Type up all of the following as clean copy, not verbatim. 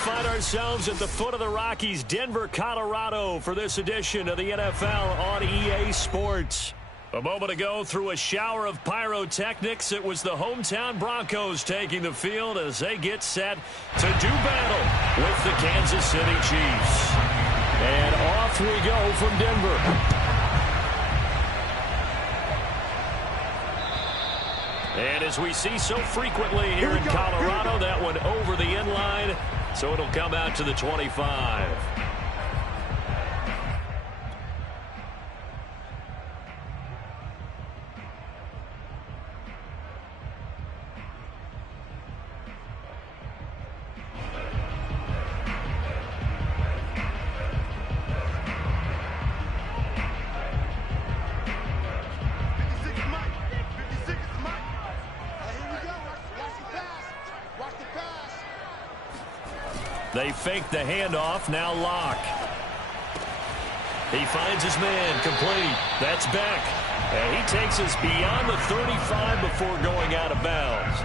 find ourselves at the foot of the Rockies, Denver, Colorado, for this edition of the NFL on EA Sports. A moment ago, through a shower of pyrotechnics, it was the hometown Broncos taking the field as they get set to do battle with the Kansas City Chiefs. And off we go from Denver. And as we see so frequently here in Colorado, that one over the end line, so it'll come out to the 25. They fake the handoff, now Locke. He finds his man, complete. That's Beck. And he takes us beyond the 35 before going out of bounds.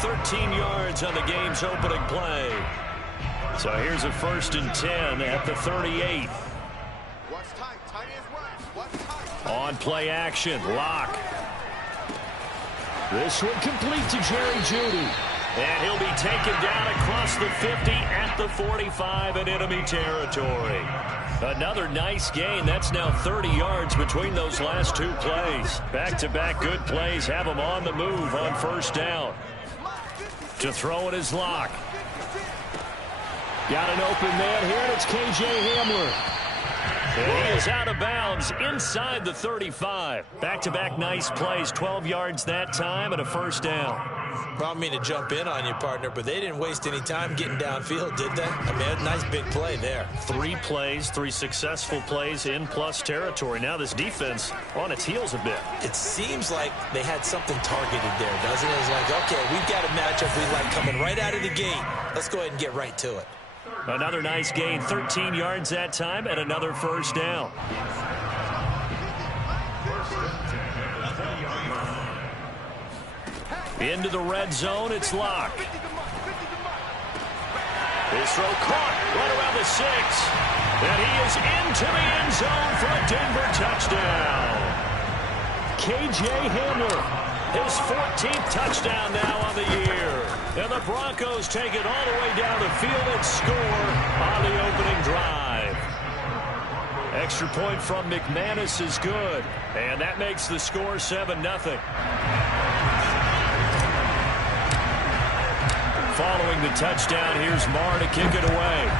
13 yards on the game's opening play. So here's a 1st and 10 at the 38. On play action, Locke. This one complete to Jerry Jeudy. And he'll be taken down across the 50 at the 45 in enemy territory. Another nice gain. That's now 30 yards between those last two plays. Back-to-back good plays have him on the move on 1st down. To throw it is Locke. Got an open man here, and it's K.J. Hamler. And he is out of bounds inside the 35. Back-to-back nice plays, 12 yards that time and a 1st down. I don't mean to jump in on you, partner, but they didn't waste any time getting downfield, did they? I mean, a nice big play there. 3 plays, 3 successful plays in plus territory. Now this defense on its heels a bit. It seems like they had something targeted there, doesn't it? It's like, okay, we've got a matchup we like coming right out of the gate. Let's go ahead and get right to it. Another nice gain, 13 yards that time, and another 1st down. Into the red zone, it's Locke. His throw caught right around the 6. And he is into the end zone for a Denver touchdown. K.J. Hamler, his 14th touchdown now on the year. And the Broncos take it all the way down the field and score on the opening drive. Extra point from McManus is good. And that makes the score 7-0. Following the touchdown, here's Marr to kick it away.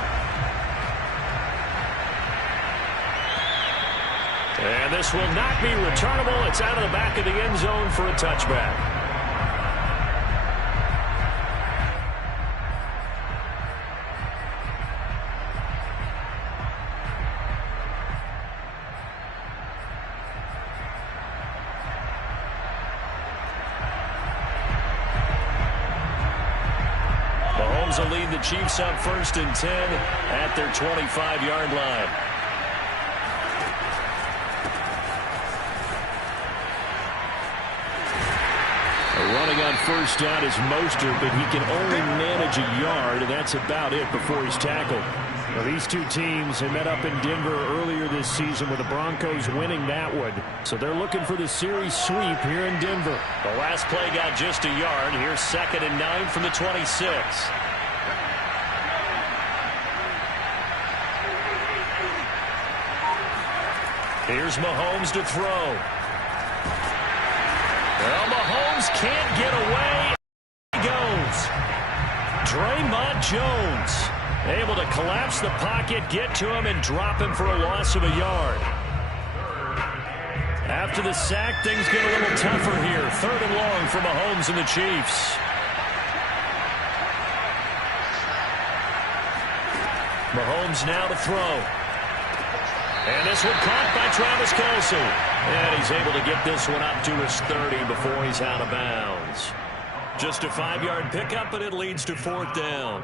And this will not be returnable. It's out of the back of the end zone for a touchback. Will lead the Chiefs up 1st and 10 at their 25-yard line. Running on 1st down is Mostert, but he can only manage a yard, and that's about it before he's tackled. Well, these two teams have met up in Denver earlier this season with the Broncos winning that one. So they're looking for the series sweep here in Denver. The last play got just a yard. Here's 2nd and 9 from the 26. Here's Mahomes to throw. Well, Mahomes can't get away. He goes. Draymond Jones able to collapse the pocket, get to him, and drop him for a loss of a yard. After the sack, things get a little tougher here. 3rd and long for Mahomes and the Chiefs. Mahomes now to throw. And this one caught by Travis Kelce. And he's able to get this one up to his 30 before he's out of bounds. Just a 5-yard pickup, and it leads to 4th down.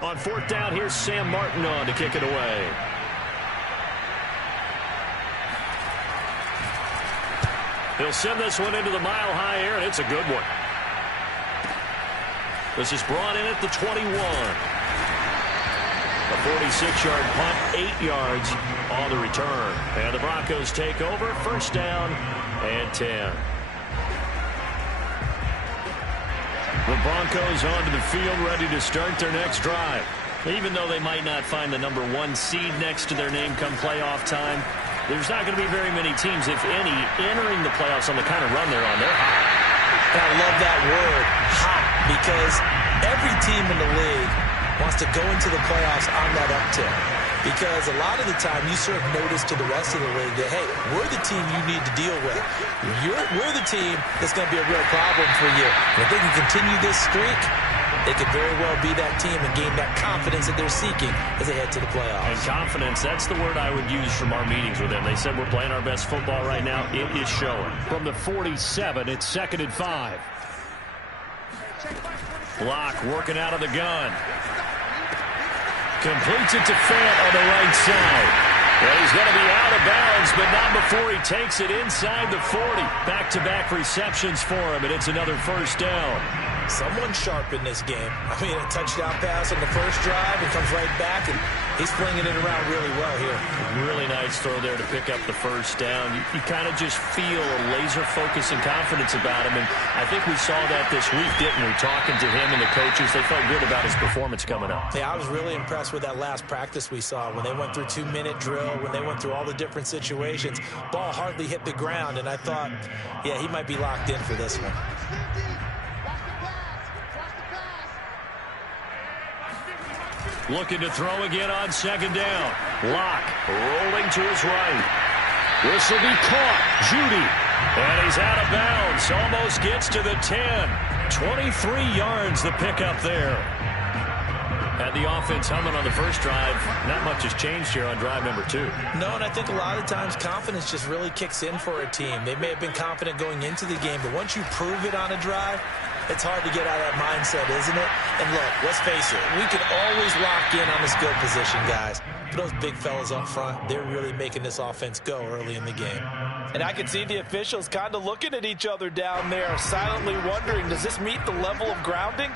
On 4th down, here's Sam Martin on to kick it away. He'll send this one into the mile-high air, and it's a good one. This is brought in at the 21. A 46-yard punt, 8 yards on the return. And the Broncos take over, first down and 10. The Broncos onto the field, ready to start their next drive. Even though they might not find the number 1 seed next to their name come playoff time, there's not going to be very many teams, if any, entering the playoffs on the kind of run they're on. They're hot. I love that word, hot, because every team in the league wants to go into the playoffs on that uptick. Because a lot of the time you serve notice to the rest of the league that, hey, we're the team you need to deal with. We're the team that's going to be a real problem for you. And if they can continue this streak, they could very well be that team and gain that confidence that they're seeking as they head to the playoffs. And confidence, that's the word I would use from our meetings with them. They said we're playing our best football right now. It is showing. From the 47, it's 2nd and 5. Block working out of the gun. Completes it to Fant on the right side. Well, he's going to be out of bounds, but not before he takes it inside the 40. Back-to-back receptions for him, and it's another first down. Someone sharp in this game. I mean, a touchdown pass on the first drive and comes right back, and he's flinging it around really well here. Really nice throw there to pick up the first down. You kind of just feel a laser focus and confidence about him, and I think we saw that this week, didn't we? Talking to him and the coaches, they felt good about his performance coming up. Yeah, I was really impressed with that last practice we saw when they went through 2-minute drill, when they went through all the different situations. Ball hardly hit the ground, and I thought, yeah, he might be locked in for this one. Looking to throw again on 2nd down. Lock rolling to his right. This will be caught. Judy. And he's out of bounds. Almost gets to the 10. 23 yards the pickup there. Had the offense humming on the first drive. Not much has changed here on drive number 2. No, and I think a lot of times confidence just really kicks in for a team. They may have been confident going into the game, but once you prove it on a drive, it's hard to get out of that mindset, isn't it? And look, let's face it, we can always lock in on the skill position, guys. But those big fellas up front, they're really making this offense go early in the game. And I can see the officials kind of looking at each other down there, silently wondering, does this meet the level of grounding?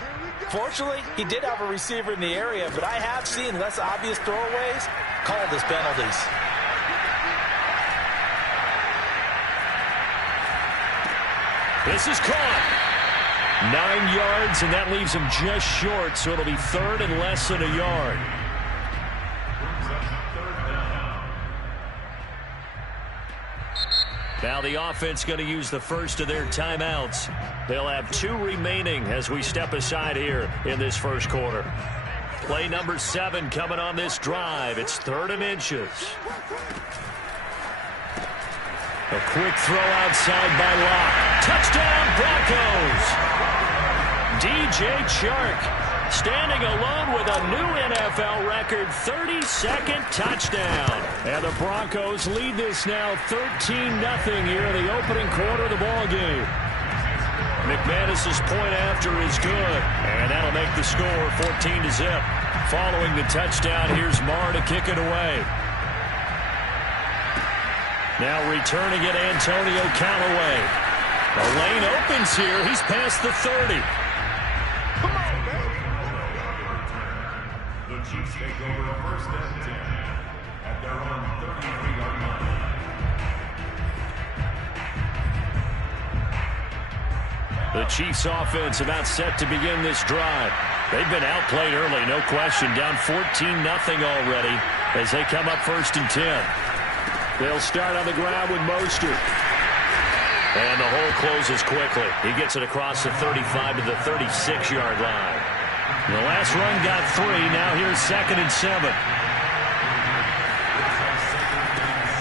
Fortunately, he did have a receiver in the area, but I have seen less obvious throwaways called as penalties. This is caught. 9 yards, and that leaves him just short, so it'll be 3rd and less than a yard. Now the offense going to use the first of their timeouts. They'll have 2 remaining as we step aside here in this first quarter. Play number 7 coming on this drive. It's 3rd and inches. A quick throw outside by Locke. Touchdown, Broncos! DJ Chark standing alone with a new NFL record 32nd touchdown. And the Broncos lead this now 13-0 here in the opening quarter of the ballgame. McManus's point after is good, and that'll make the score 14-0. Following the touchdown, here's Marr to kick it away. Now returning it, Antonio Callaway. The lane opens here. He's past the 30. Come on, man. The Chiefs take over first and 10 at their own 33-yard line. The Chiefs offense about set to begin this drive. They've been outplayed early, no question. Down 14-0 already as they come up 1st and 10. They'll start on the ground with Mostert. And the hole closes quickly. He gets it across the 35 to the 36-yard line. The last run got 3. Now here's 2nd and 7.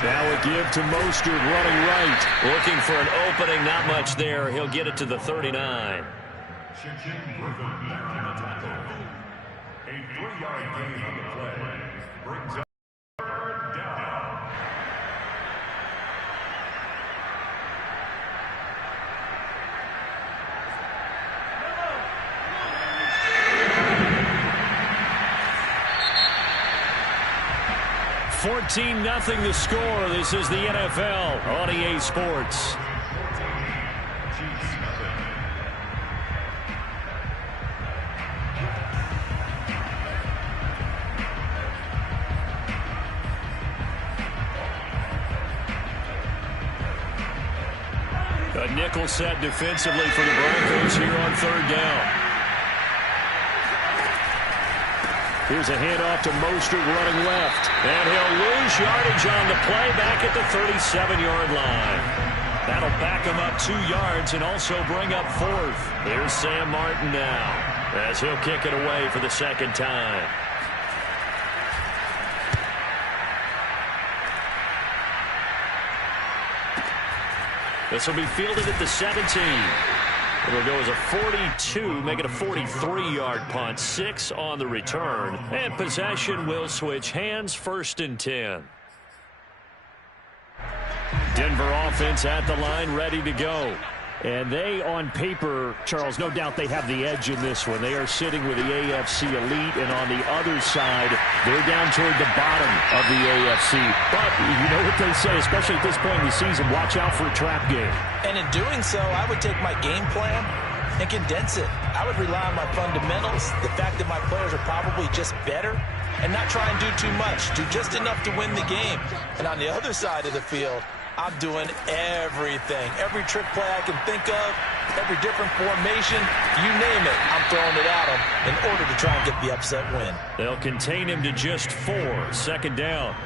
Now a give to Mostert running right. Looking for an opening. Not much there. He'll get it to the 39. A 3-yard gain on the play brings up 3rd down. $14-0 the score. This is the NFL on EA Sports. A nickel set defensively for the Broncos here on third down. Here's a handoff to Mostert running left. And he'll lose yardage on the play back at the 37-yard line. That'll back him up 2 yards and also bring up fourth. Here's Sam Martin now as he'll kick it away for the second time. This will be fielded at the 17. It'll go as a 42, make it a 43-yard punt, 6 on the return. And possession will switch hands, 1st and 10. Denver offense at the line, ready to go. And they, on paper, Charles, no doubt they have the edge in this one. They are sitting with the AFC elite, and on the other side, they're down toward the bottom of the AFC. But you know what they say, especially at this point in the season, watch out for a trap game. And in doing so, I would take my game plan and condense it. I would rely on my fundamentals, the fact that my players are probably just better, and not try and do too much, do just enough to win the game. And on the other side of the field, I'm doing everything. Every trick play I can think of, every different formation, you name it, I'm throwing it at them in order to try and get the upset win. They'll contain him to just 4, 2nd down.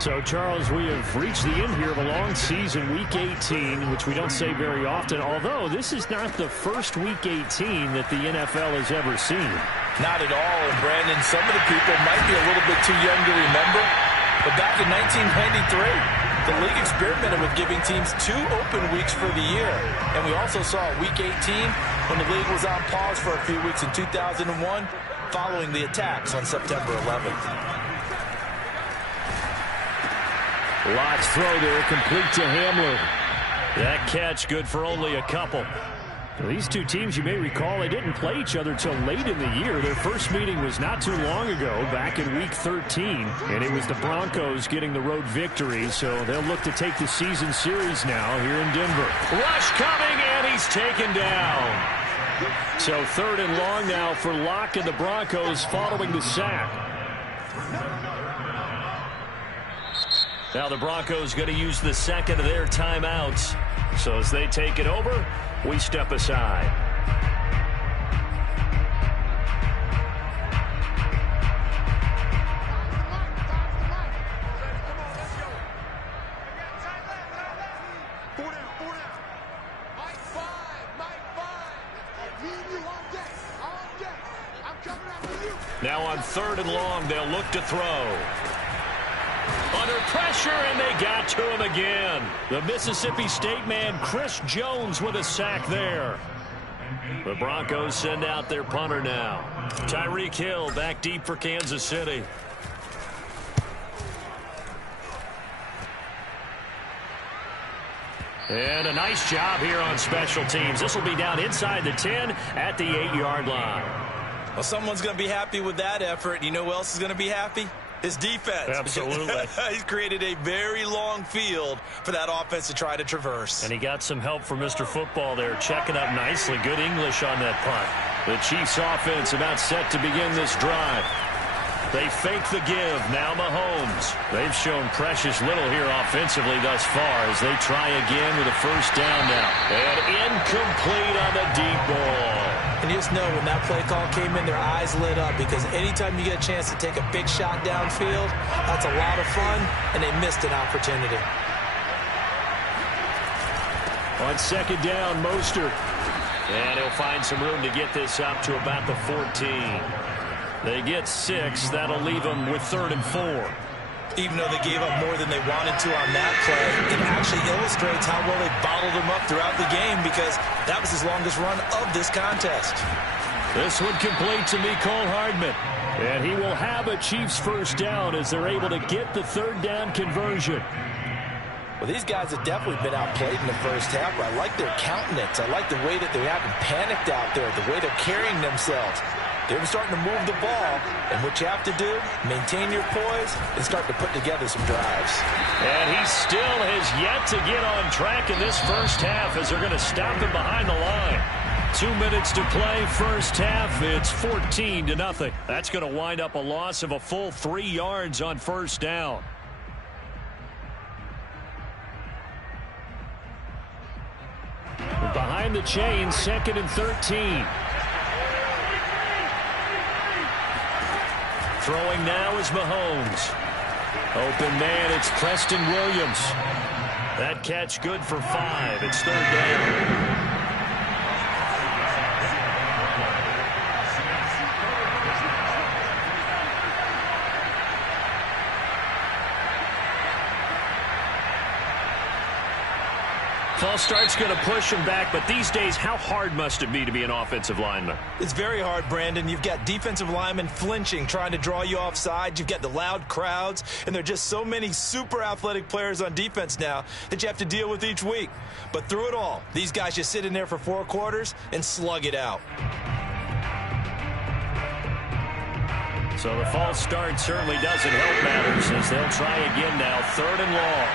So, Charles, we have reached the end here of a long season, Week 18, which we don't say very often, although this is not the first Week 18 that the NFL has ever seen. Not at all, and Brandon, some of the people might be a little bit too young to remember, but back in 1993, the league experimented with giving teams 2 open weeks for the year. And we also saw Week 18 when the league was on pause for a few weeks in 2001 following the attacks on September 11th. Lots throw there, complete to Hamler. That catch good for only a couple. Well, these two teams, you may recall, they didn't play each other till late in the year. Their first meeting was not too long ago, back in Week 13, and it was the Broncos getting the road victory, so they'll look to take the season series now here in Denver. Rush coming, and he's taken down. So 3rd and long now for Locke and the Broncos following the sack. Now the Broncos going to use the second of their timeouts. So as they take it over, we step aside. Now on 3rd and long, they'll look to throw. Under pressure, and they got to him again. The Mississippi State man, Chris Jones, with a sack there. The Broncos send out their punter now. Tyreek Hill back deep for Kansas City. And a nice job here on special teams. This will be down inside the 10 at the 8-yard line. Well, someone's going to be happy with that effort. You know who else is going to be happy? His defense. Absolutely. He's created a very long field for that offense to try to traverse. And he got some help from Mr. Football there, checking up nicely. Good English on that punt. The Chiefs offense about set to begin this drive. They fake the give. Now Mahomes. They've shown precious little here offensively thus far as they try again with a 1st down now. And incomplete on the deep ball. And you just know when that play call came in, their eyes lit up because anytime you get a chance to take a big shot downfield, that's a lot of fun, and they missed an opportunity. On 2nd down, Mostert. And he'll find some room to get this up to about the 14. They get 6. That'll leave them with 3rd and 4. Even though they gave up more than they wanted to on that play, it actually illustrates how well they bottled him up throughout the game because that was his longest run of this contest. This one complete to Mecole Hardman. And he will have a Chiefs 1st down as they're able to get the 3rd down conversion. Well, these guys have definitely been outplayed in the first half. I like their countenance. I like the way that they haven't panicked out there, the way they're carrying themselves. They're starting to move the ball, and what you have to do, maintain your poise and start to put together some drives. And he still has yet to get on track in this first half as they're going to stop him behind the line. 2 minutes to play, first half. It's 14-0. That's going to wind up a loss of a full 3 yards on 1st down. behind the chain, 2nd and 13. Throwing now is Mahomes. Open man, it's Preston Williams. That catch good for 5. It's 3rd down. False start's going to push him back, but these days, how hard must it be to be an offensive lineman? It's very hard, Brandon. You've got defensive linemen flinching, trying to draw you offside. You've got the loud crowds, and there are just so many super athletic players on defense now that you have to deal with each week. But through it all, these guys just sit in there for 4 quarters and slug it out. So the false start certainly doesn't help matters as they'll try again now, 3rd and long.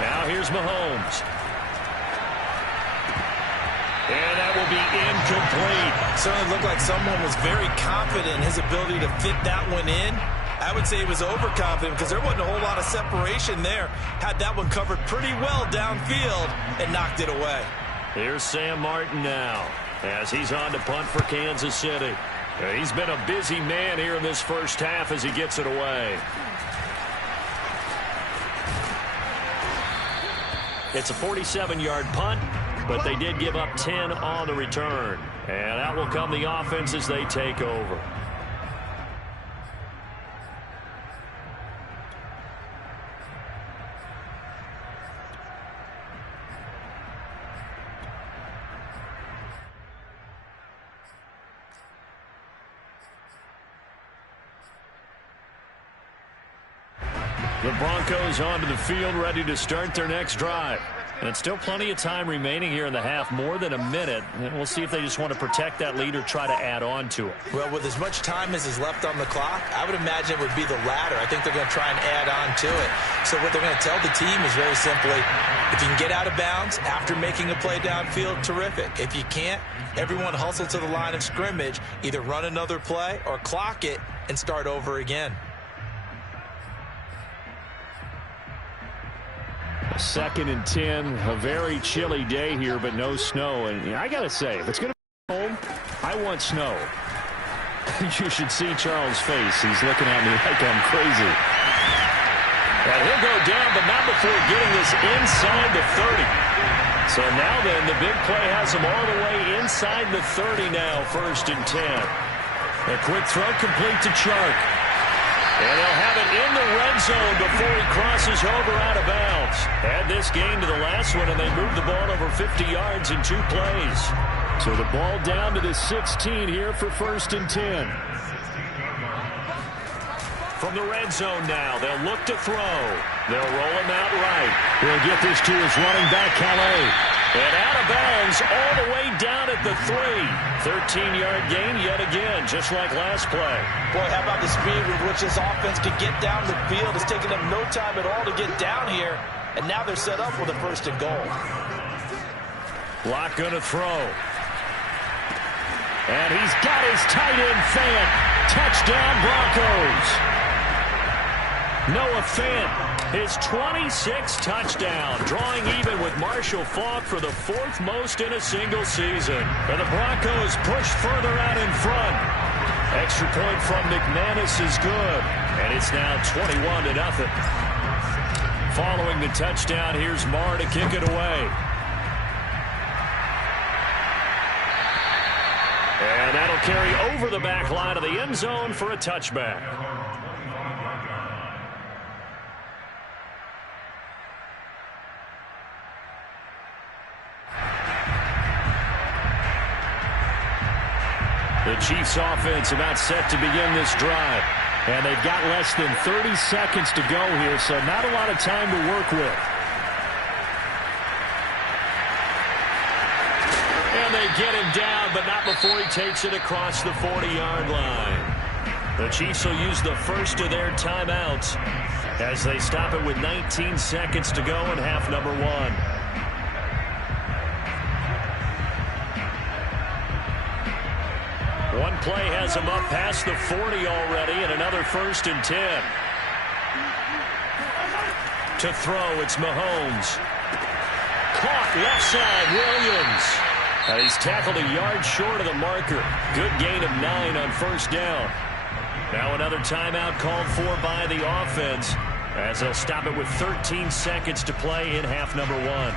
Now here's Mahomes. And that will be incomplete. Certainly looked like someone was very confident in his ability to fit that one in. I would say he was overconfident because there wasn't a whole lot of separation there. Had that one covered pretty well downfield and knocked it away. Here's Sam Martin now as he's on to punt for Kansas City. He's been a busy man here in this first half as he gets it away. It's a 47-yard punt, but they did give up 10 on the return. And out will come the offense as they take over. The Broncos onto the field, ready to start their next drive. And still plenty of time remaining here in the half, more than a minute. And we'll see if they just want to protect that lead or try to add on to it. Well, with as much time as is left on the clock, I would imagine it would be the latter. I think they're going to try and add on to it. So what they're going to tell the team is very simply, if you can get out of bounds after making a play downfield, terrific. If you can't, everyone hustle to the line of scrimmage, either run another play or clock it and start over again. 2nd and 10, a very chilly day here, but no snow. And I got to say, if it's going to be home, I want snow. You should see Charles' face. He's looking at me like I'm crazy. And he'll go down, but not before getting this inside the 30. So now then, the big play has him all the way inside the 30 now, 1st and 10. A quick throw complete to Chark. And they'll have it in the red zone before he crosses over out of bounds. Add this game to the last one, and they moved the ball over 50 yards in 2 plays. So the ball down to the 16 here for 1st and 10. From the red zone now, they'll look to throw. They'll roll him out right. He'll get this to his running back, Calais. And out of bounds all the way down at the 3. 13-yard gain yet again, just like last play. Boy, how about the speed with which this offense could get down the field? It's taken them no time at all to get down here. And now they're set up with a 1st and goal. Block going to throw. And he's got his tight end, Fant. Touchdown, Broncos. Noah Fant, his 26th touchdown, drawing even with Marshall Faulk for the 4th most in a single season. And the Broncos push further out in front. Extra point from McManus is good, and it's now 21-0. Following the touchdown, here's Marr to kick it away. And that'll carry over the back line of the end zone for a touchback. The Chiefs offense about set to begin this drive. And they've got less than 30 seconds to go here, so not a lot of time to work with. And they get him down, but not before he takes it across the 40-yard line. The Chiefs will use the first of their timeouts as they stop it with 19 seconds to go in half number 1. One play has him up past the 40 already, and another 1st and 10. To throw, it's Mahomes. Caught left side, Williams. And he's tackled a yard short of the marker. Good gain of 9 on 1st down. Now another timeout called for by the offense, as they'll stop it with 13 seconds to play in half number 1.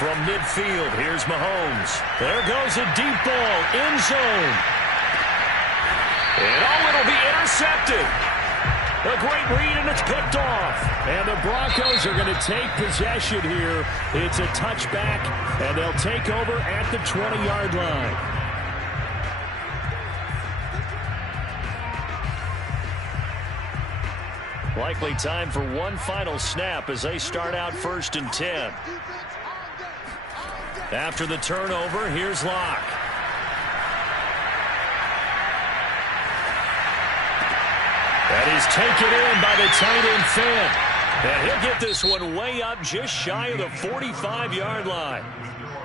From midfield, here's Mahomes. There goes a deep ball, end zone. And it'll be intercepted. A great read, and it's picked off. And the Broncos are going to take possession here. It's a touchback, and they'll take over at the 20-yard line. Likely time for one final snap as they start out 1st and 10. After the turnover, here's Locke. And he's taken in by the tight end Finn. And he'll get this one way up just shy of the 45-yard line.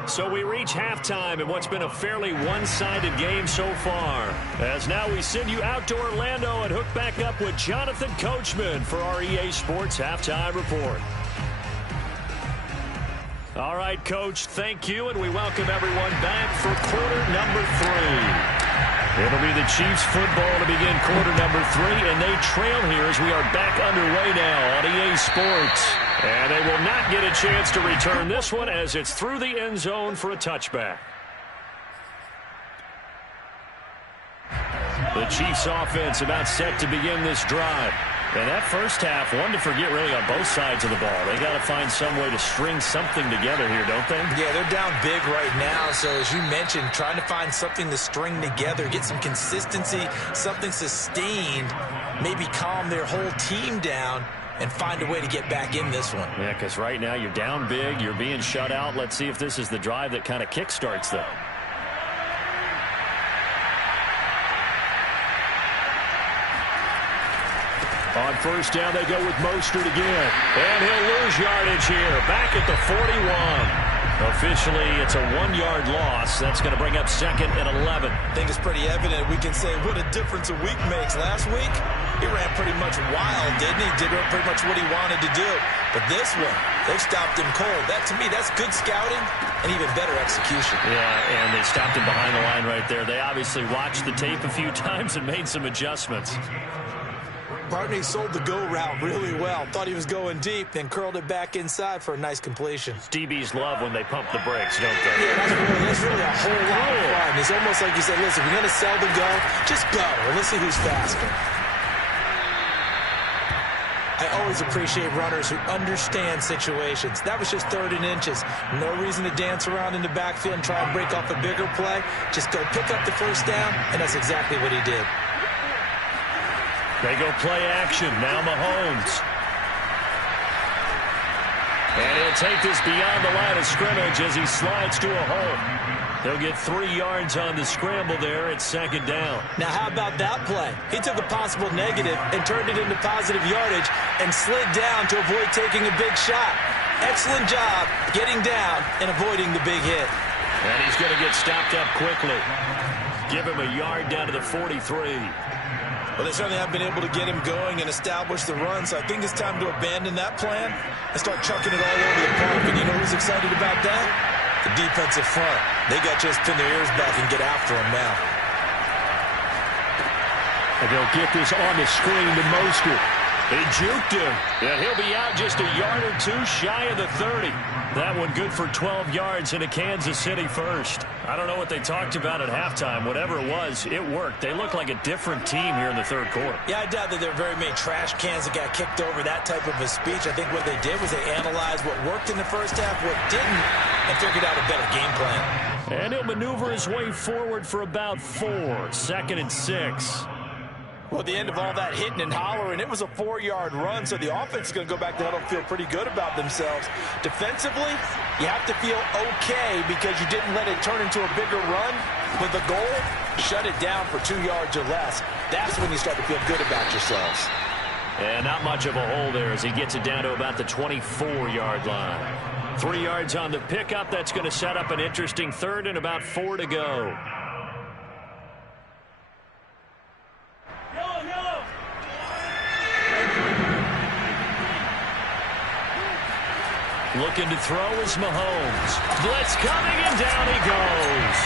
So we reach halftime in what's been a fairly one-sided game so far. As now we send you out to Orlando and hook back up with Jonathan Coachman for our EA Sports Halftime Report. All right, Coach, thank you, and we welcome everyone back for quarter number 3. It'll be the Chiefs football to begin quarter number 3, and they trail here as we are back underway now on EA Sports. And they will not get a chance to return this one as it's through the end zone for a touchback. The Chiefs offense about set to begin this drive. And that first half, one to forget really on both sides of the ball. They got to find some way to string something together here, don't they? Yeah, they're down big right now. So as you mentioned, trying to find something to string together, get some consistency, something sustained, maybe calm their whole team down and find a way to get back in this one. Yeah, because right now you're down big, you're being shut out. Let's see if this is the drive that kind of kickstarts them. On first down, they go with Mostert again. And he'll lose yardage here. Back at the 41. Officially, it's a 1-yard loss. That's going to bring up 2nd and 11. I think it's pretty evident. We can say what a difference a week makes. Last week, he ran pretty much wild, didn't he? Did pretty much what he wanted to do. But this one, they stopped him cold. That, to me, that's good scouting and even better execution. Yeah, and they stopped him behind the line right there. They obviously watched the tape a few times and made some adjustments. Barney sold the go route really well. Thought he was going deep, then curled it back inside for a nice completion. DBs love when they pump the brakes, don't they? Yeah, that's really a whole lot of fun. It's almost like you said, listen, we're going to sell the go. Just go, and let's see who's faster. I always appreciate runners who understand situations. That was just 3rd and inches. No reason to dance around in the backfield and try and break off a bigger play. Just go pick up the first down, and that's exactly what he did. They go play action. Now Mahomes. And he'll take this beyond the line of scrimmage as he slides to a hole. He'll get 3 yards on the scramble there at 2nd down. Now, how about that play? He took a possible negative and turned it into positive yardage and slid down to avoid taking a big shot. Excellent job getting down and avoiding the big hit. And he's going to get stopped up quickly. Give him a yard down to the 43. Well, they certainly have been able to get him going and establish the run, so I think it's time to abandon that plan and start chucking it all over the park. And you know who's excited about that? The defensive front. They got to just pin their ears back and get after him now. And they'll get this on the screen to Mostert. He juked him. And he'll be out just a yard or 2 shy of the 30. That one good for 12 yards into Kansas City first. I don't know what they talked about at halftime. Whatever it was, it worked. They look like a different team here in the 3rd quarter. Yeah, I doubt that there are very many trash cans that got kicked over, that type of a speech. I think what they did was they analyzed what worked in the first half, what didn't, and figured out a better game plan. And he'll maneuver his way forward for about 4. 2nd and 6. Well, at the end of all that hitting and hollering, it was a 4-yard run, so the offense is going to go back to huddle and feel pretty good about themselves. Defensively, you have to feel okay because you didn't let it turn into a bigger run, but the goal shut it down for 2 yards or less. That's when you start to feel good about yourselves. And not much of a hole there as he gets it down to about the 24-yard line. 3 yards on the pickup. That's going to set up an interesting third and about 4 to go. Looking to throw is Mahomes. Blitz coming, and down he goes.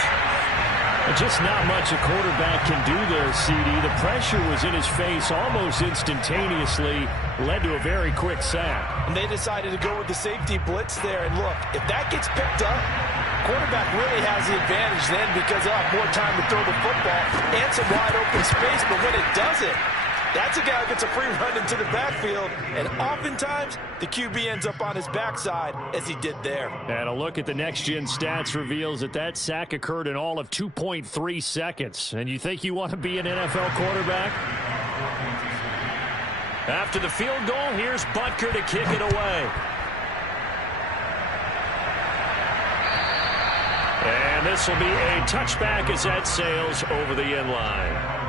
Just not much a quarterback can do there, CD. The pressure was in his face almost instantaneously, led to a very quick sack. And they decided to go with the safety blitz there. And look, if that gets picked up, quarterback really has the advantage then because they'll have more time to throw the football and some wide open space. But when it doesn't, that's a guy who gets a free run into the backfield, and oftentimes the QB ends up on his backside as he did there. And a look at the next-gen stats reveals that that sack occurred in all of 2.3 seconds. And you think you want to be an NFL quarterback? After the field goal, here's Butker to kick it away. And this will be a touchback as that sails over the end line.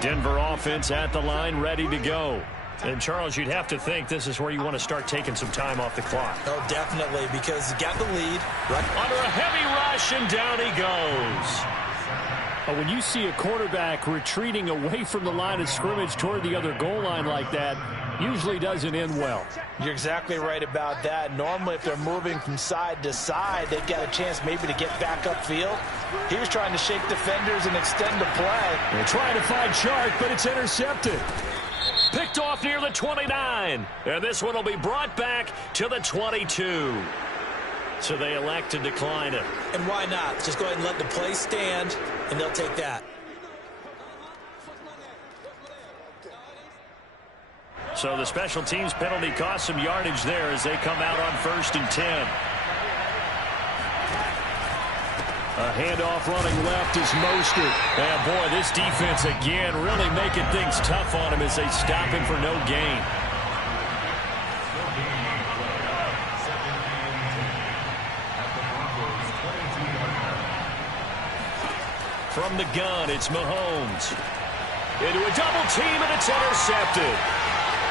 Denver offense at the line, ready to go. And, Charles, you'd have to think this is where you want to start taking some time off the clock. Oh, definitely, because you got the lead. Right under a heavy rush, and down he goes. When you see a quarterback retreating away from the line of scrimmage toward the other goal line like that, usually doesn't end well. You're exactly right about that. Normally, if they're moving from side to side, they've got a chance maybe to get back upfield. He was trying to shake defenders and extend the play. They're trying to find Chark, but it's intercepted. Picked off near the 29. And this one will be brought back to the 22. So they elect to decline it. And why not? Just go ahead and let the play stand, and they'll take that. So the special teams penalty cost some yardage there as they come out on 1st and 10. A handoff running left is Mostert. And, boy, this defense again really making things tough on him as they stop him for no gain. From the gun, it's Mahomes. Into a double team, and it's intercepted.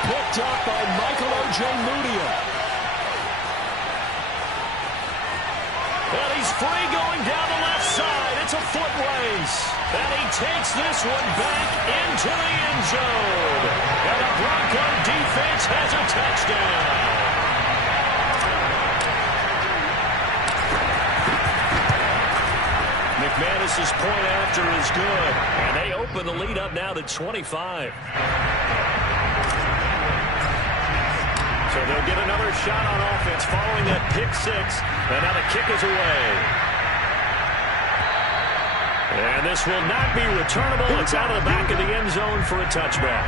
Picked up by Michael Ojemudia. And he's free going down the left side. It's a foot race. And he takes this one back into the end zone. And the Bronco defense has a touchdown. McManus's point after is good. And they open the lead up now to 25. So they'll get another shot on offense following that pick six. And now the kick is away. And this will not be returnable. It's out of the back of the end zone for a touchback.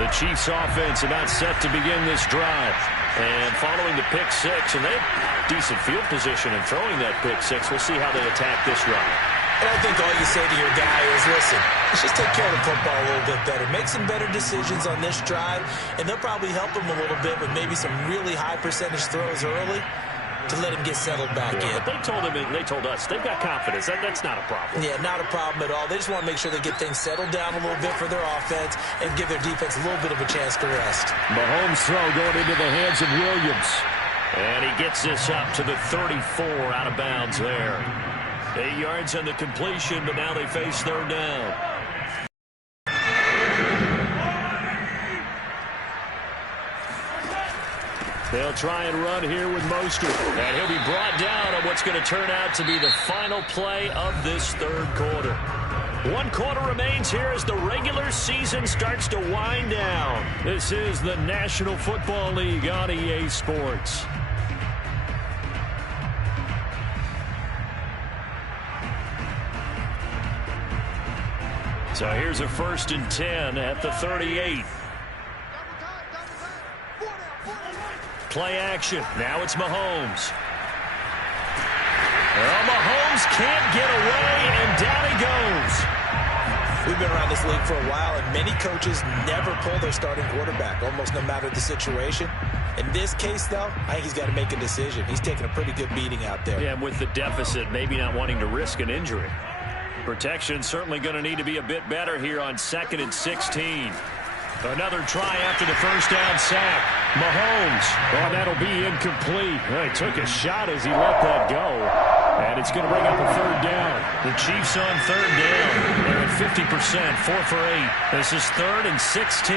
The Chiefs offense about set to begin this drive. And following the pick six, and they have decent field position in throwing that pick six. We'll see how they attack this drive. And I think all you say to your guy is, listen, let's just take care of the football a little bit better. Make some better decisions on this drive, and they'll probably help him a little bit with maybe some really high percentage throws early to let him get settled back in. But they told us, they've got confidence. That's not a problem. Yeah, not a problem at all. They just want to make sure they get things settled down a little bit for their offense and give their defense a little bit of a chance to rest. Mahomes' throw going into the hands of Williams. And he gets this up to the 34 out of bounds there. 8 yards on the completion, but now they face third down. They'll try and run here with Mostert. And he'll be brought down on what's going to turn out to be the final play of this third quarter. 1 quarter remains here as the regular season starts to wind down. This is the National Football League on EA Sports. So here's a 1st and 10 at the 38. Play action. Now it's Mahomes. Well, Mahomes can't get away, and down he goes. We've been around this league for a while, and many coaches never pull their starting quarterback, almost no matter the situation. In this case, though, I think he's got to make a decision. He's taking a pretty good beating out there. Yeah, with the deficit, maybe not wanting to risk an injury. Protection certainly going to need to be a bit better here on 2nd and 16. Another try after the first down sack. Mahomes. Oh, that'll be incomplete. Well, he took a shot as he let that go. And it's going to bring up a 3rd down. The Chiefs on 3rd down. They're at 50%, 4 for 8. This is 3rd and 16.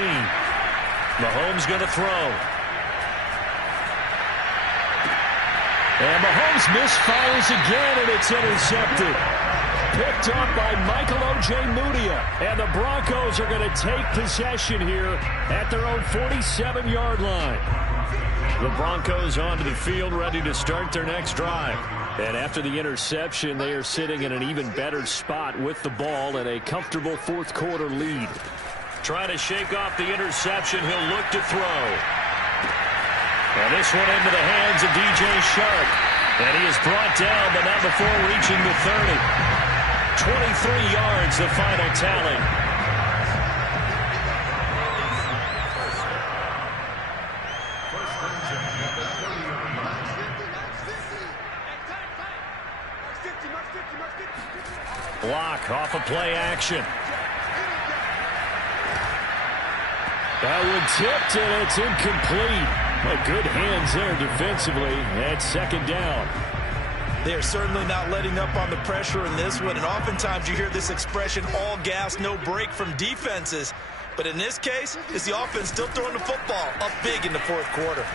Mahomes going to throw. And Mahomes misfires again, and it's intercepted. Picked up by Michael Ojemudia. And the Broncos are going to take possession here at their own 47-yard line. The Broncos onto the field, ready to start their next drive. And after the interception, they are sitting in an even better spot with the ball and a comfortable 4th quarter lead. Trying to shake off the interception, he'll look to throw. And this one into the hands of DJ Shark. And he is brought down, but not before reaching the 30. 23 yards, the final tally. Block off of play action. That one tipped, and it's incomplete. But good hands there defensively at 2nd down. They're certainly not letting up on the pressure in this one, and oftentimes you hear this expression, all gas, no break from defenses. But in this case, it's the offense still throwing the football up big in the 4th quarter.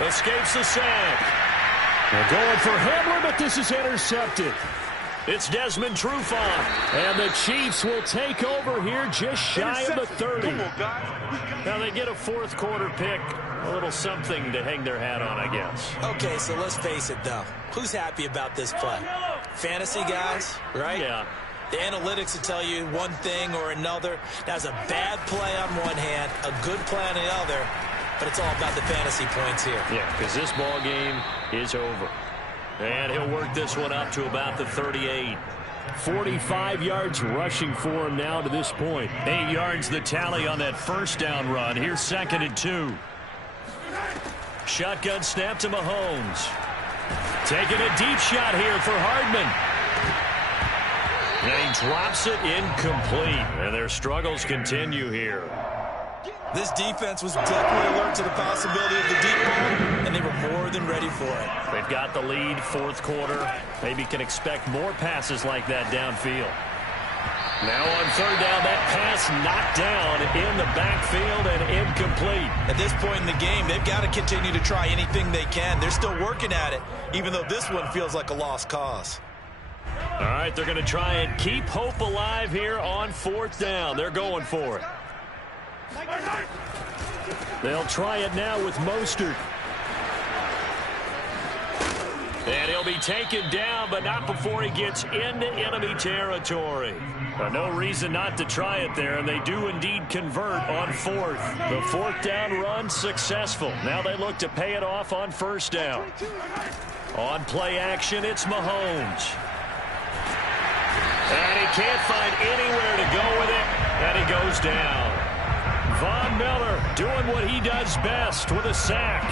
Escapes the sack. They're going for Hamler, but this is intercepted. It's Desmond Trufant, and the Chiefs will take over here just shy of the 30. Now they get a 4th quarter pick. A little something to hang their hat on, I guess. Okay, so let's face it, though. Who's happy about this play? Fantasy guys, right? Yeah. The analytics will tell you one thing or another. That's a bad play on one hand, a good play on the other, but it's all about the fantasy points here. Yeah, because this ball game is over. And he'll work this one up to about the 38. 45 yards rushing for him now to this point. 8 yards the tally on that first down run. Here's 2nd and 2. Shotgun snap to Mahomes. Taking a deep shot here for Hardman. And he drops it incomplete. And their struggles continue here. This defense was definitely alert to the possibility of the deep ball, and they were more than ready for it. They've got the lead, 4th quarter. Maybe can expect more passes like that downfield. Now on 3rd down, that pass knocked down in the backfield and incomplete. At this point in the game, they've got to continue to try anything they can. They're still working at it, even though this one feels like a lost cause. All right, they're going to try and keep hope alive here on 4th down. They're going for it. They'll try it now with Mostert. And he'll be taken down, but not before he gets into enemy territory. No reason not to try it there, and they do indeed convert on 4th. The 4th down run successful. Now they look to pay it off on 1st down. On play action, it's Mahomes. And he can't find anywhere to go with it, and he goes down. Von Miller doing what he does best with a sack.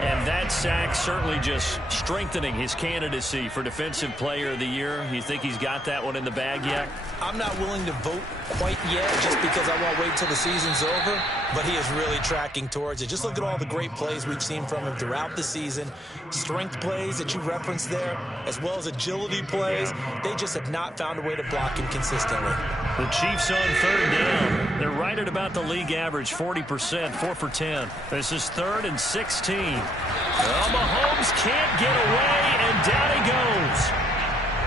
And that sack certainly just strengthening his candidacy for Defensive Player of the Year. You think he's got that one in the bag yet? I'm not willing to vote quite yet just because I won't wait till the season's over, but he is really tracking towards it. Just look at all the great plays we've seen from him throughout the season. Strength plays that you referenced there, as well as agility plays. They just have not found a way to block him consistently. The Chiefs on 3rd down. They're right at about the league average, 40%, 4 for 10. This is 3rd and 16. Well, Mahomes can't get away, and down he goes.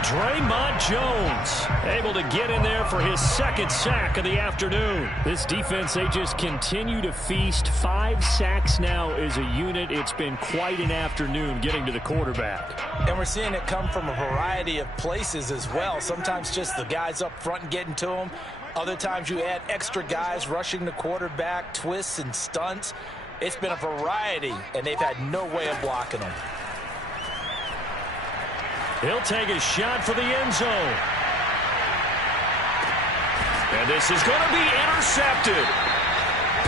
Draymond Jones able to get in there for his 2nd sack of the afternoon. This defense, they just continue to feast. 5 sacks now as a unit. It's been quite an afternoon getting to the quarterback. And we're seeing it come from a variety of places as well. Sometimes just the guys up front and getting to him. Other times you add extra guys rushing the quarterback, twists and stunts. It's been a variety, and they've had no way of blocking them. He'll take a shot for the end zone. And this is going to be intercepted.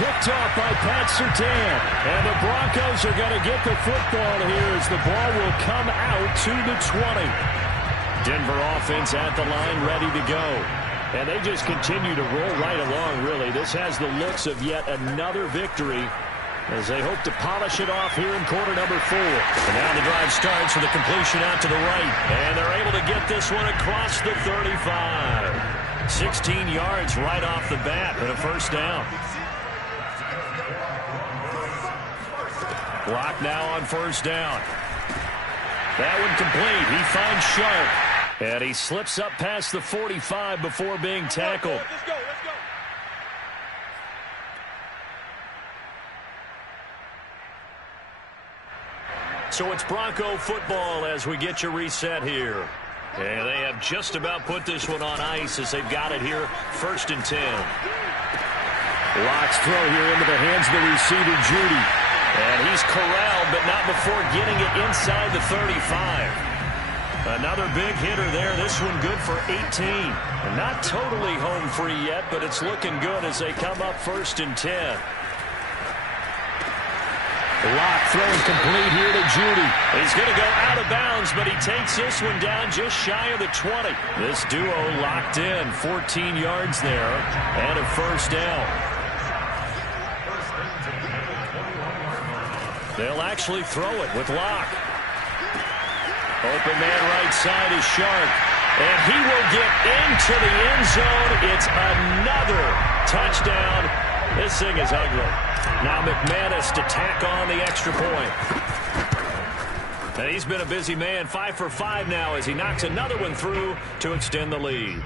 Picked off by Pat Surtain. And the Broncos are going to get the football here as the ball will come out to the 20. Denver offense at the line, ready to go. And they just continue to roll right along, really. This has the looks of yet another victory as they hope to polish it off here in quarter number 4. And now the drive starts with a completion out to the right. And they're able to get this one across the 35. 16 yards right off the bat and a first down. Block now on first down. That one complete. He finds Sharp. And he slips up past the 45 before being tackled. Let's go. So it's Bronco football as we get you reset here. And they have just about put this one on ice as they've got it here, 1st and 10. Locks throw here into the hands of the receiver, Judy. And he's corralled, but not before getting it inside the 35. Another big hitter there. This one good for 18. And not totally home free yet, but it's looking good as they come up 1st and 10. Lock throwing complete here to Judy. He's going to go out of bounds, but he takes this one down just shy of the 20. This duo locked in, 14 yards there, and a first down. They'll actually throw it with Lock. Open man right side is Sharp. And he will get into the end zone. It's another touchdown. This thing is ugly. Now McManus to tack on the extra point. And he's been a busy man, 5 for 5 now as he knocks another one through to extend the lead.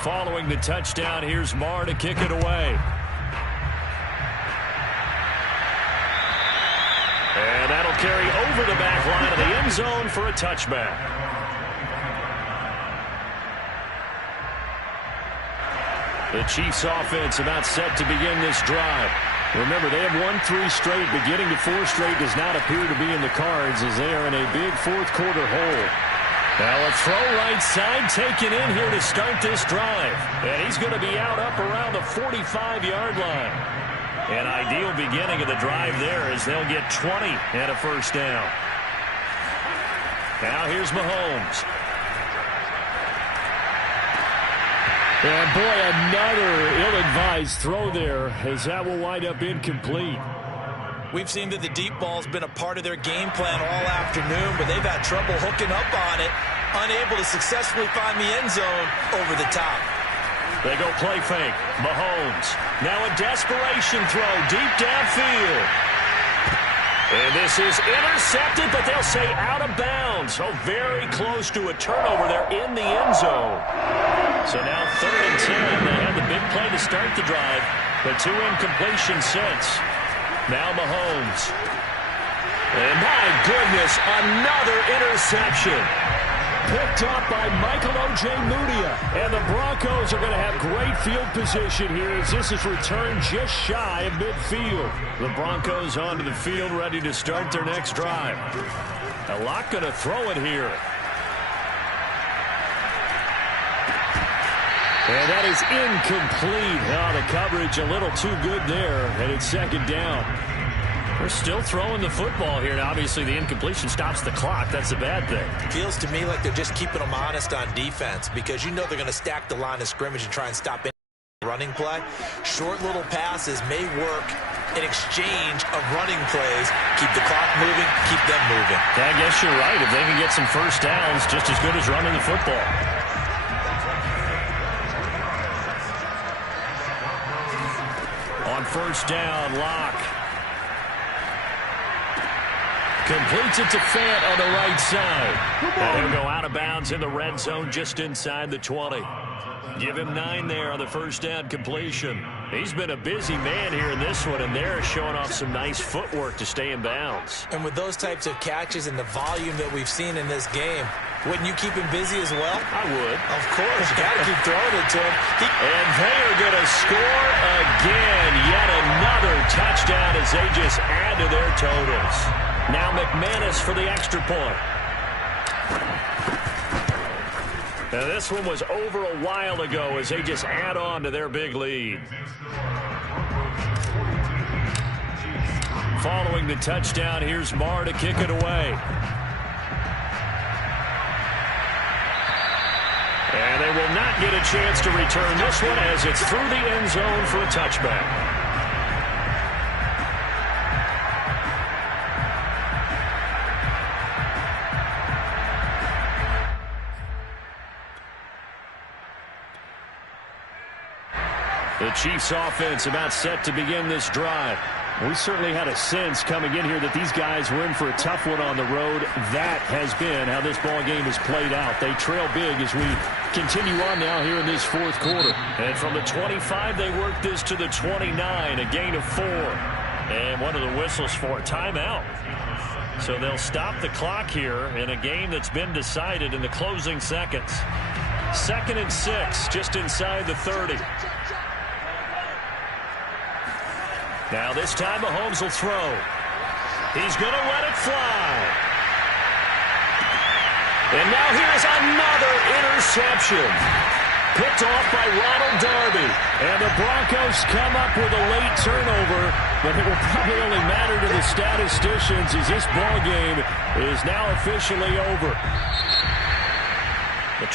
Following the touchdown, here's Marr to kick it away. And that'll carry over the back line of the end zone for a touchback. The Chiefs offense about set to begin this drive. Remember, they have won 3 straight, but getting to 4 straight does not appear to be in the cards as they are in a big 4th quarter hole. Now a throw right side taken in here to start this drive. And he's going to be out up around the 45-yard line. An ideal beginning of the drive there as they'll get 20 and a first down. Now here's Mahomes. And boy, another ill-advised throw there as that will wind up incomplete. We've seen that the deep ball's been a part of their game plan all afternoon, but they've had trouble hooking up on it, unable to successfully find the end zone over the top. They go play fake. Mahomes. Now a desperation throw deep downfield. And this is intercepted, but they'll say out of bounds. So very close to a turnover there in the end zone. So now 3rd and 10. They had the big play to start the drive, but 2 incompletions since. Now Mahomes. And my goodness, another interception. Picked up by Michael Ojemudia. And the Broncos are going to have great field position here as this is returned just shy of midfield. The Broncos onto the field ready to start their next drive. A lot going to throw it here. And that is incomplete. Oh, the coverage a little too good there. And it's 2nd down. We're still throwing the football here. Now, obviously, the incompletion stops the clock. That's a bad thing. Feels to me like they're just keeping them honest on defense because you know they're going to stack the line of scrimmage and try and stop any running play. Short little passes may work in exchange of running plays. Keep the clock moving, keep them moving. I guess you're right. If they can get some first downs, just as good as running the football. On first down, Lock. Completes it to Fant on the right side. And he'll go out of bounds in the red zone just inside the 20. Give him 9 there on the first down completion. He's been a busy man here in this one, and they're showing off some nice footwork to stay in bounds. And with those types of catches and the volume that we've seen in this game, Wouldn't you keep him busy as well? I would. Of course. You got to keep throwing it to him. And they are going to score again. Yet another touchdown as they just add to their totals. Now McManus for the extra point. Now this one was over a while ago as they just add on to their big lead. Following the touchdown, here's Marr to kick it away. And they will not get a chance to return this one as it's through the end zone for a touchback. The Chiefs offense about set to begin this drive. We certainly had a sense coming in here that these guys were in for a tough one on the road. That has been how this ball game has played out. They trail big as we continue on now here in this fourth quarter. And from the 25, they work this to the 29, a gain of 4. And one of the whistles for a timeout. So they'll stop the clock here in a game that's been decided in the closing seconds. 2nd and 6, just inside the 30. Now this time Mahomes will throw. He's going to let it fly. And now here's another interception. Picked off by Ronald Darby. And the Broncos come up with a late turnover, but it will probably only matter to the statisticians as this ball game is now officially over. The